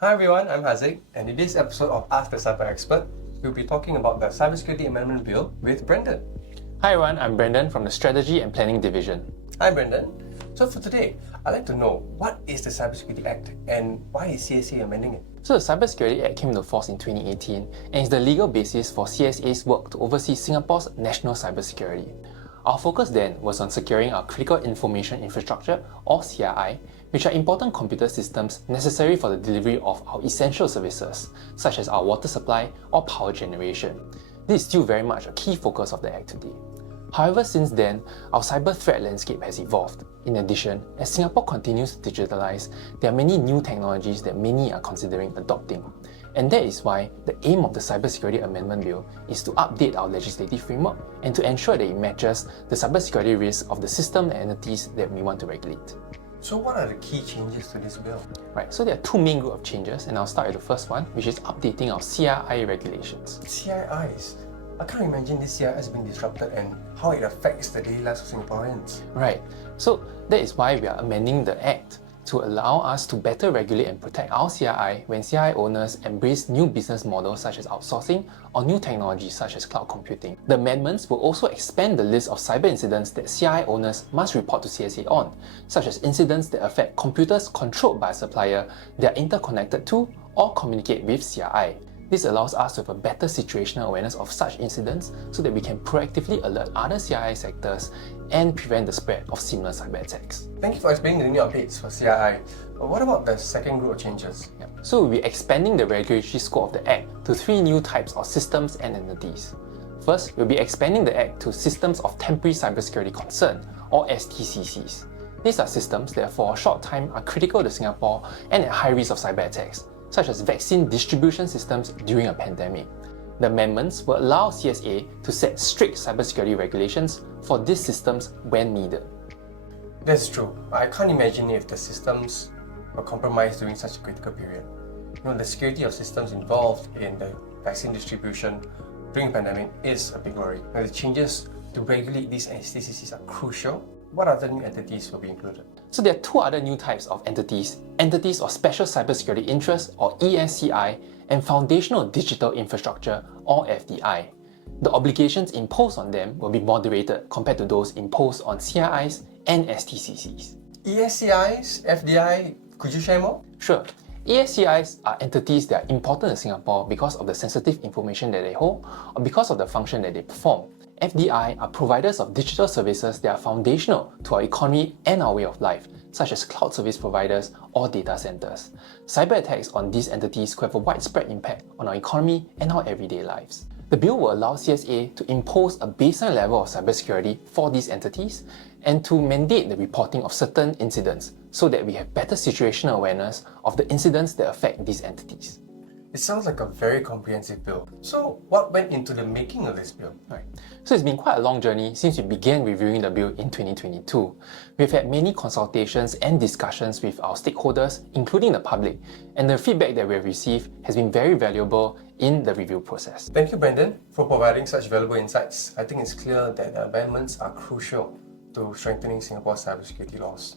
Hi everyone, I'm Haziq, and in this episode of Ask the Cyber Expert, we'll be talking about the Cybersecurity Amendment Bill with Brendan. Hi everyone, I'm Brendan from the Strategy and Planning Division. Hi Brendan. So for today, I'd like to know what is the Cybersecurity Act and why is CSA amending it? So the Cybersecurity Act came into force in 2018 and is the legal basis for CSA's work to oversee Singapore's national cybersecurity. Our focus then was on securing our critical information infrastructure, or CII, which are important computer systems necessary for the delivery of our essential services, such as our water supply or power generation. This is still very much a key focus of the Act today. However, since then, our cyber threat landscape has evolved. In addition, as Singapore continues to digitalize, there are many new technologies that many are considering adopting. And that is why the aim of the Cybersecurity Amendment Bill is to update our legislative framework and to ensure that it matches the cybersecurity risks of the system and entities that we want to regulate. So what are the key changes to this bill? Right, so there are two main groups of changes, and I'll start with the first one, which is updating our CII regulations. CIIs? I can't imagine this CIIs being disrupted and how it affects the daily lives of Singaporeans. Right, so that is why we are amending the Act to allow us to better regulate and protect our CII when CII owners embrace new business models such as outsourcing or new technologies such as cloud computing. The amendments will also expand the list of cyber incidents that CII owners must report to CSA on, such as incidents that affect computers controlled by a supplier they are interconnected to or communicate with CII. This allows us to have a better situational awareness of such incidents so that we can proactively alert other CII sectors and prevent the spread of similar cyber attacks. Thank you for explaining the new updates for CII. But what about the second group of changes? So we'll be expanding the regulatory scope of the Act to 3 new types of systems and entities. First, we'll be expanding the Act to Systems of Temporary Cybersecurity Concern, or STCCs. These are systems that for a short time are critical to Singapore and at high risk of cyber attacks, such as vaccine distribution systems during a pandemic. The amendments will allow CSA to set strict cybersecurity regulations for these systems when needed. That's true. I can't imagine if the systems were compromised during such a critical period. The security of systems involved in the vaccine distribution during a pandemic is a big worry. The changes to regulate these STCCs are crucial. What other new entities will be included? So there are 2 other new types of entities of Special Cybersecurity Interest, or ESCI, and Foundational Digital Infrastructure, or FDI. The obligations imposed on them will be moderated compared to those imposed on CIIs and STCCs. ESCIs, FDI, could you share more? Sure. ESCIs are entities that are important to Singapore because of the sensitive information that they hold or because of the function that they perform. FDI are providers of digital services that are foundational to our economy and our way of life, such as cloud service providers or data centers. Cyber attacks on these entities could have a widespread impact on our economy and our everyday lives. The bill will allow CSA to impose a baseline level of cybersecurity for these entities and to mandate the reporting of certain incidents so that we have better situational awareness of the incidents that affect these entities. It sounds like a very comprehensive bill. So what went into the making of this bill? Right. So it's been quite a long journey since we began reviewing the bill in 2022. We've had many consultations and discussions with our stakeholders, including the public, and the feedback that we've received has been very valuable in the review process. Thank you, Brendan, for providing such valuable insights. I think it's clear that the amendments are crucial to strengthening Singapore's cybersecurity laws.